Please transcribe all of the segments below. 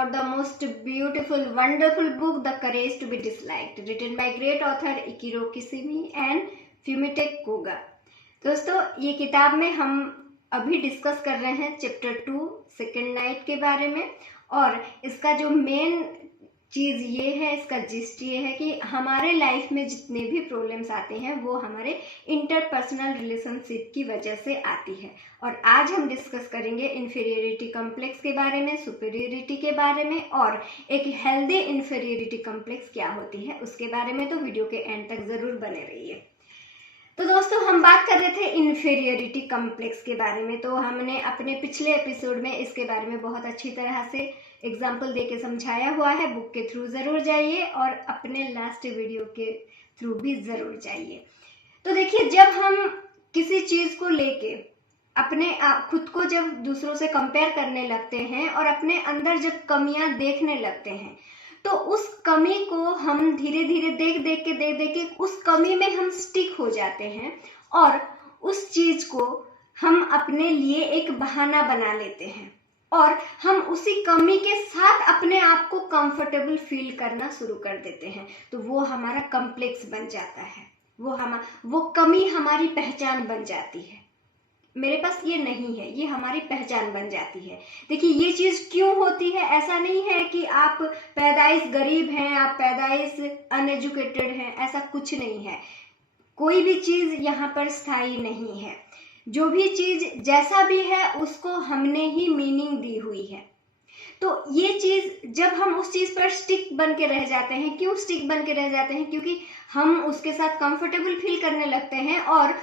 about the most beautiful, wonderful book, The Courage to be Disliked, written by great author Ikiro Kishimi and Fumito Koga। दोस्तों, ये किताब में हम अभी discuss कर रहे हैं चैप्टर 2 सेकेंड नाइट के बारे में। और इसका जो मेन चीज़ ये है, इसका जिस्ट ये है कि हमारे लाइफ में जितने भी प्रॉब्लम्स आते हैं वो हमारे इंटरपर्सनल रिलेशनशिप की वजह से आती है। और आज हम डिस्कस करेंगे इन्फीरियरिटी कॉम्प्लेक्स के बारे में, सुपीरियरिटी के बारे में, और एक हेल्दी इन्फीरियरिटी कॉम्प्लेक्स क्या होती है उसके बारे में। तो वीडियो के एंड तक ज़रूर बने रहिए। तो दोस्तों, हम बात कर रहे थे इन्फीरियरिटी कॉम्प्लेक्स के बारे में। तो हमने अपने पिछले एपिसोड में इसके बारे में बहुत अच्छी तरह से एग्जाम्पल दे के समझाया हुआ है। बुक के थ्रू ज़रूर जाइए और अपने लास्ट वीडियो के थ्रू भी ज़रूर जाइए। तो देखिए, जब हम किसी चीज़ को लेके अपने खुद को जब दूसरों से कंपेयर करने लगते हैं और अपने अंदर जब कमियां देखने लगते हैं, तो उस कमी को हम धीरे धीरे देख देख के उस कमी में हम स्टिक हो जाते हैं और उस चीज़ को हम अपने लिए एक बहाना बना लेते हैं और हम उसी कमी के साथ अपने आप को कंफर्टेबल फील करना शुरू कर देते हैं। तो वो हमारा कॉम्प्लेक्स बन जाता है, वो कमी हमारी पहचान बन जाती है। मेरे पास ये नहीं है, ये हमारी पहचान बन जाती है। देखिए, ये चीज़ क्यों होती है? ऐसा नहीं है कि आप पैदाइश गरीब हैं, आप पैदाइश अनएजुकेटेड हैं, ऐसा कुछ नहीं है। कोई भी चीज़ यहाँ पर स्थायी नहीं है। जो भी चीज़ जैसा भी है उसको हमने ही मीनिंग दी हुई है। तो ये चीज़ जब हम उस चीज़ पर स्टिक बन के रह जाते हैं, क्यों स्टिक बन के रह जाते हैं? क्योंकि हम उसके साथ कंफर्टेबल फील करने लगते हैं और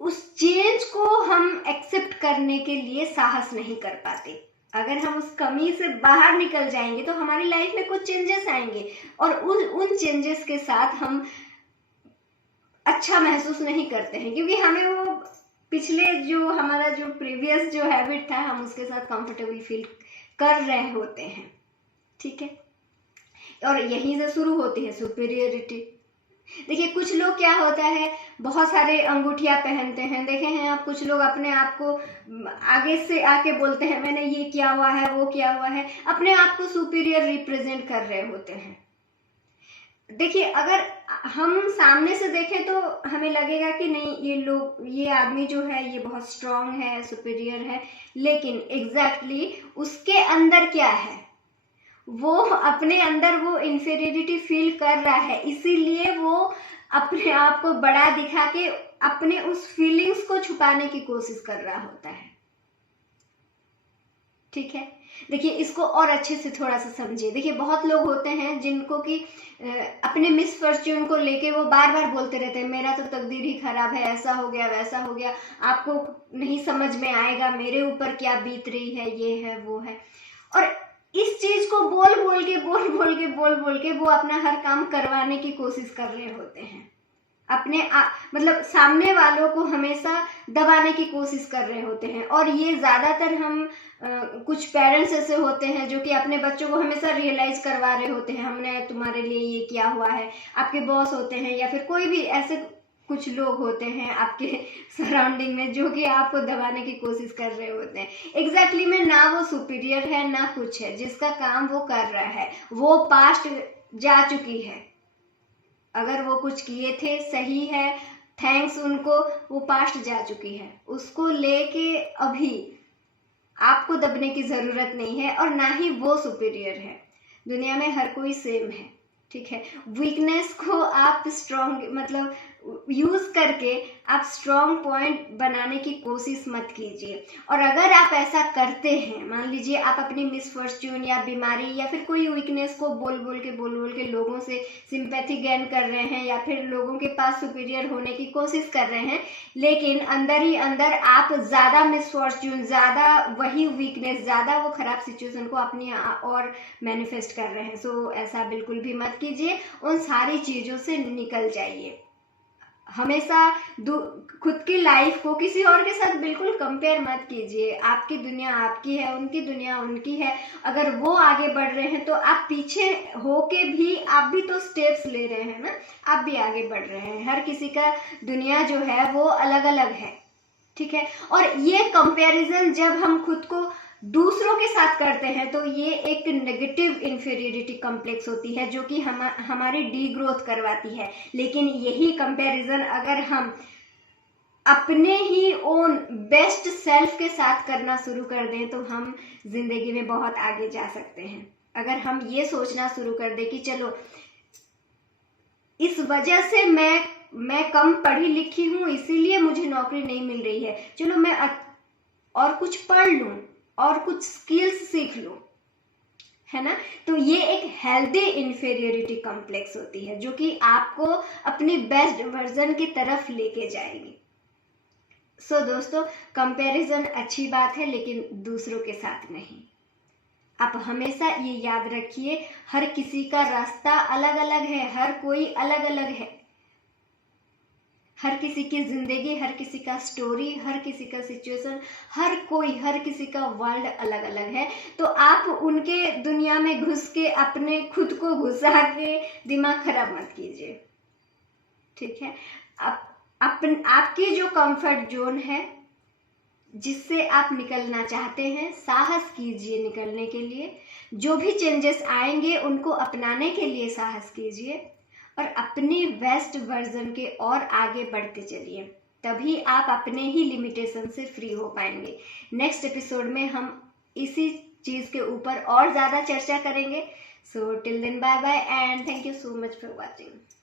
उस चेंज को हम एक्सेप्ट करने के लिए साहस नहीं कर पाते। अगर हम उस कमी से बाहर निकल जाएंगे तो हमारी लाइफ में कुछ चेंजेस आएंगे और उन चेंजेस के साथ हम अच्छा महसूस नहीं करते हैं, क्योंकि हमें वो पिछले जो हमारा जो प्रीवियस जो हैबिट था, हम उसके साथ कंफर्टेबल फील कर रहे होते हैं। ठीक है, और यहीं से शुरू होती है सुपीरियरिटी। देखिए, कुछ लोग क्या होता है, बहुत सारे अंगूठियां पहनते हैं, देखे हैं आप। कुछ लोग अपने आप को आगे से आके बोलते हैं मैंने ये किया हुआ है, वो किया हुआ है, अपने आप को सुपीरियर रिप्रेजेंट कर रहे होते हैं। देखिए, अगर हम सामने से देखें तो हमें लगेगा कि नहीं, ये आदमी जो है ये बहुत स्ट्रांग है, सुपीरियर है, लेकिन एग्जैक्टली उसके अंदर क्या है? वो अपने अंदर वो इन्फीरियरिटी फील कर रहा है, इसीलिए वो अपने आप को बड़ा दिखा के अपने उस फीलिंग्स को छुपाने की कोशिश कर रहा होता है। ठीक है, देखिए, इसको और अच्छे से थोड़ा सा समझिए। देखिए, बहुत लोग होते हैं जिनको कि अपने मिसफॉर्च्यून को लेके वो बार बार बोलते रहते हैं मेरा तो तकदीर ही खराब है, ऐसा हो गया, वैसा हो गया, आपको नहीं समझ में आएगा मेरे ऊपर क्या बीत रही है, ये है, वो है। और इस चीज को बोल बोल के वो अपना हर काम करवाने की कोशिश कर रहे होते हैं। मतलब सामने वालों को हमेशा दबाने की कोशिश कर रहे होते हैं। और ये ज़्यादातर हम कुछ पेरेंट्स ऐसे होते हैं जो कि अपने बच्चों को हमेशा रियलाइज करवा रहे होते हैं हमने तुम्हारे लिए ये किया हुआ है। आपके बॉस होते हैं या फिर कोई भी ऐसे कुछ लोग होते हैं आपके सराउंडिंग में जो कि आपको दबाने की कोशिश कर रहे होते हैं। एग्जैक्टली में ना वो सुपीरियर है ना कुछ है, जिसका काम वो कर रहा है वो पास्ट जा चुकी है। अगर वो कुछ किए थे, सही है, थैंक्स उनको, वो पास्ट जा चुकी है। उसको लेके अभी आपको दबने की ज़रूरत नहीं है और ना ही वो सुपीरियर है। दुनिया में हर कोई सेम है। ठीक है, वीकनेस को आप स्ट्रॉन्ग मतलब यूज़ करके आप स्ट्रॉन्ग पॉइंट बनाने की कोशिश मत कीजिए। और अगर आप ऐसा करते हैं, मान लीजिए आप अपनी मिसफॉर्च्यून या बीमारी या फिर कोई वीकनेस को बोल बोल के लोगों से सिंपैथी गेन कर रहे हैं या फिर लोगों के पास सुपीरियर होने की कोशिश कर रहे हैं, लेकिन अंदर ही अंदर आप ज़्यादा मिसफॉर्च्यून, ज़्यादा वही वीकनेस, ज़्यादा वो ख़राब सिचुएशन को अपनी और मैनिफेस्ट कर रहे हैं। सो ऐसा बिल्कुल भी मत कीजिए। उन सारी चीज़ों से निकल जाइए। हमेशा खुद की लाइफ को किसी और के साथ बिल्कुल कंपेयर मत कीजिए। आपकी दुनिया आपकी है, उनकी दुनिया उनकी है। अगर वो आगे बढ़ रहे हैं तो आप पीछे होके भी आप भी तो स्टेप्स ले रहे हैं ना, आप भी आगे बढ़ रहे हैं। हर किसी का दुनिया जो है वो अलग अलग है। ठीक है, और ये कंपैरिजन जब हम खुद को दूसरों के साथ करते हैं तो ये एक नेगेटिव इन्फीरियरिटी कॉम्प्लेक्स होती है जो कि हमारी डी ग्रोथ करवाती है। लेकिन यही कंपैरिजन अगर हम अपने ही ओन बेस्ट सेल्फ के साथ करना शुरू कर दें तो हम जिंदगी में बहुत आगे जा सकते हैं। अगर हम ये सोचना शुरू कर दें कि चलो इस वजह से मैं कम पढ़ी लिखी हूँ इसीलिए मुझे नौकरी नहीं मिल रही है, चलो मैं और कुछ पढ़ लूँ और कुछ स्किल्स सीख लूँ, है ना। तो ये एक हेल्दी इन्फीरियरिटी कॉम्प्लेक्स होती है जो कि आपको अपनी बेस्ट वर्जन की तरफ लेके जाएगी। सो दोस्तों, कंपैरिजन अच्छी बात है लेकिन दूसरों के साथ नहीं। आप हमेशा ये याद रखिए, हर किसी का रास्ता अलग अलग है, हर कोई अलग अलग है, हर किसी की जिंदगी, हर किसी का स्टोरी, हर किसी का सिचुएशन, हर किसी का वर्ल्ड अलग अलग है। तो आप उनके दुनिया में घुस के अपने खुद को घुसा के दिमाग खराब मत कीजिए, ठीक है। आपकी जो कंफर्ट जोन है जिससे आप निकलना चाहते हैं, साहस कीजिए निकलने के लिए। जो भी चेंजेस आएंगे उनको अपनाने के लिए साहस कीजिए और अपनी बेस्ट वर्जन के और आगे बढ़ते चलिए, तभी आप अपने ही लिमिटेशन से फ्री हो पाएंगे। नेक्स्ट एपिसोड में हम इसी चीज़ के ऊपर और ज़्यादा चर्चा करेंगे। So till then bye bye and thank you so much for watching.